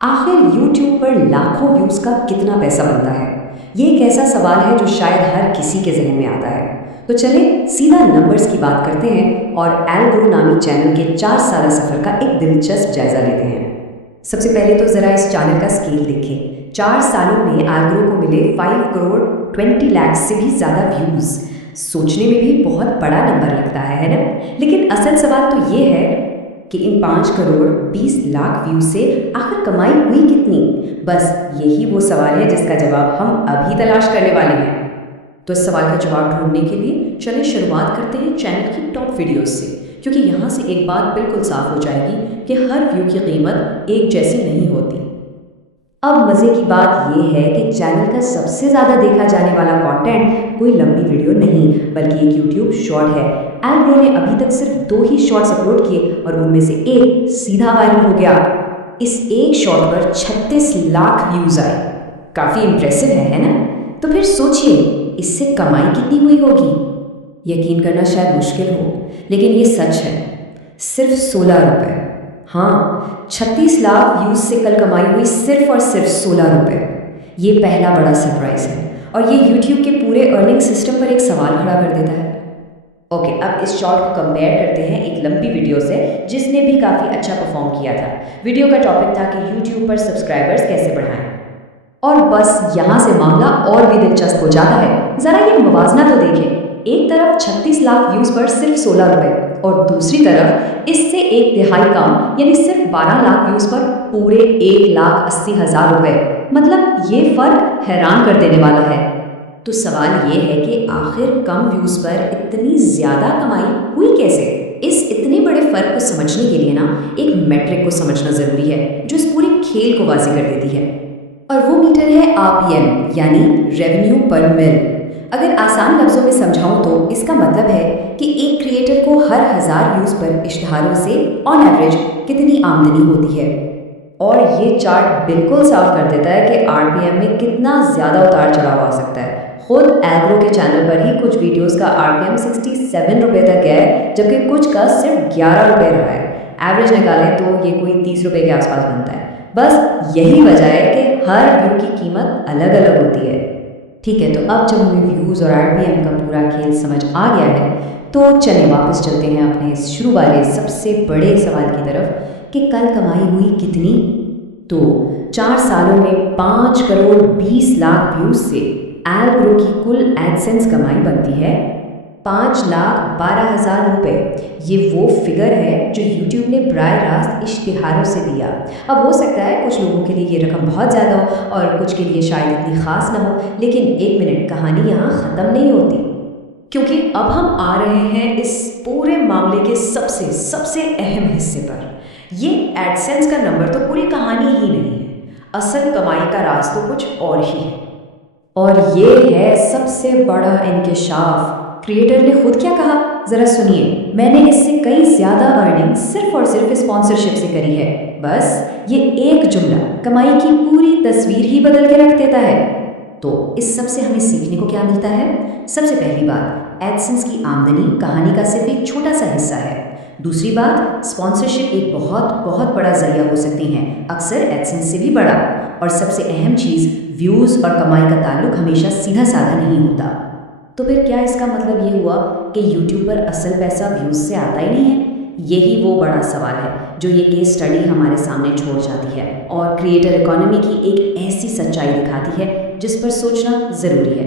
आखिर YouTube पर लाखों व्यूज का कितना पैसा बनता है? ये एक ऐसा सवाल है जो शायद हर किसी के जहन में आता है। तो चले सीधा नंबर्स की बात करते हैं और एल्ग्रो नामी चैनल के 4 साल सफर का एक दिलचस्प जायजा लेते हैं। सबसे पहले तो जरा इस चैनल का स्केल देखें। 4 सालों में एल्ग्रो को मिले 5 करोड़ 20 लाख से भी ज्यादा व्यूज। सोचने में भी बहुत बड़ा नंबर लगता है ना? लेकिन असल सवाल तो ये है कि इन 5 करोड़ 20 लाख व्यूज से आखिर कमाई हुई कितनी? बस यही वो सवाल है जिसका जवाब हम अभी तलाश करने वाले हैं। तो इस सवाल का जवाब ढूंढने के लिए चलिए शुरुआत करते हैं चैनल की टॉप वीडियोस से, क्योंकि यहाँ से एक बात बिल्कुल साफ हो जाएगी कि हर व्यू की कीमत एक जैसी नहीं होती। अब मज़े की बात यह है कि चैनल का सबसे ज़्यादा देखा जाने वाला कंटेंट कोई लंबी वीडियो नहीं बल्कि एक यूट्यूब शॉर्ट है। एल्ग्रो ने अभी तक सिर्फ 2 ही शॉर्ट्स अपलोड किए और उनमें से एक सीधा वायरल हो गया। इस एक शॉर्ट पर 36 लाख व्यूज आए। काफ़ी इंप्रेसिव है ना? तो फिर सोचिए इससे कमाई कितनी हुई होगी। यकीन करना शायद मुश्किल हो, लेकिन ये सच है, सिर्फ 16 रुपये। हाँ, 36 लाख व्यूज से कल कमाई हुई सिर्फ और सिर्फ 16 रुपये। ये पहला बड़ा सरप्राइज है और ये यूट्यूब के पूरे अर्निंग सिस्टम पर एक सवाल खड़ा कर देता है। ओके, अब इस शॉर्ट को कंपेयर करते हैं एक लंबी वीडियो से जिसने भी काफ़ी अच्छा परफॉर्म किया था। वीडियो का टॉपिक था कि यूट्यूब पर सब्सक्राइबर्स कैसे बढ़ाएं। और बस यहाँ से मामला और भी दिलचस्प हो जाता है। ज़रा ये मुवाजना तो देखें, एक तरफ 36 लाख व्यूज़ पर सिर्फ 16 रुपये और दूसरी तरफ इससे 1/3 कम यानी सिर्फ 12 लाख व्यूज़ पर पूरे 1,80,000 रुपये। मतलब ये फ़र्क हैरान कर देने वाला है। तो सवाल ये है कि आखिर कम व्यूज़ पर इतनी ज़्यादा कमाई हुई कैसे? इस इतने बड़े फ़र्क को समझने के लिए ना एक मैट्रिक को समझना ज़रूरी है जो इस पूरे खेल को वाज़ेह कर देती है, और वो मीटर है RPM यानी रेवेन्यू पर मिल। अगर आसान लफ्ज़ों में समझाऊं तो इसका मतलब है कि एक क्रिएटर को हर 1000 व्यूज़ पर इश्तिहारों से ऑन एवरेज कितनी आमदनी होती है। और ये चार्ट बिल्कुल साफ कर देता है कि RPM में कितना ज़्यादा उतार चढ़ाव आ सकता है। खुद एल्ग्रो के चैनल पर ही कुछ वीडियोस का RPM 67 रुपये तक गया है, जबकि कुछ का सिर्फ 11 रुपये रहा है। एवरेज निकालें तो ये कोई 30 रुपये के आसपास बनता है। बस यही वजह है कि हर व्यू की कीमत अलग अलग होती है। ठीक है, तो अब जब हमें व्यूज़ और RPM का पूरा खेल समझ आ गया है तो चलें वापस चलते हैं अपने इस शुरू वाले सबसे बड़े सवाल की तरफ कि कल कमाई हुई कितनी। तो 4 सालों में 5 करोड़ 20 लाख व्यूज़ से एल्ग्रो की कुल एडसेंस कमाई बनती है 5,12,000 रुपये। ये वो फिगर है जो यूट्यूब ने बराह रास्त इश्तिहारों से दिया। अब हो सकता है कुछ लोगों के लिए ये रकम बहुत ज़्यादा हो और कुछ के लिए शायद इतनी ख़ास ना हो, लेकिन एक मिनट, कहानी यहाँ ख़त्म नहीं होती, क्योंकि अब हम आ रहे हैं इस पूरे मामले के सबसे अहम हिस्से पर। ये एडसेंस का नंबर तो पूरी कहानी ही नहीं है, असल कमाई का राज तो कुछ और ही है। और ये है सबसे बड़ा इंकशाफ। क्रिएटर ने खुद क्या कहा, जरा सुनिए। मैंने इससे कई ज्यादा अर्निंग सिर्फ और सिर्फ स्पॉन्सरशिप से करी है। बस ये एक जुमला कमाई की पूरी तस्वीर ही बदल के रख देता है। तो इस सब से हमें सीखने को क्या मिलता है? सबसे पहली बात, एडसेंस की आमदनी कहानी का सिर्फ एक छोटा सा हिस्सा है। दूसरी बात, स्पॉन्सरशिप एक बहुत बड़ा जरिया हो सकती है, अक्सर एडसेंस से भी बड़ा। और सबसे अहम चीज़, व्यूज़ और कमाई का ताल्लुक हमेशा सीधा साधा नहीं होता। तो फिर क्या इसका मतलब ये हुआ कि यूट्यूब पर असल पैसा व्यूज़ से आता ही नहीं है? यही वो बड़ा सवाल है जो ये केस स्टडी हमारे सामने छोड़ जाती है और क्रिएटर इकोनॉमी की एक ऐसी सच्चाई दिखाती है जिस पर सोचना ज़रूरी है।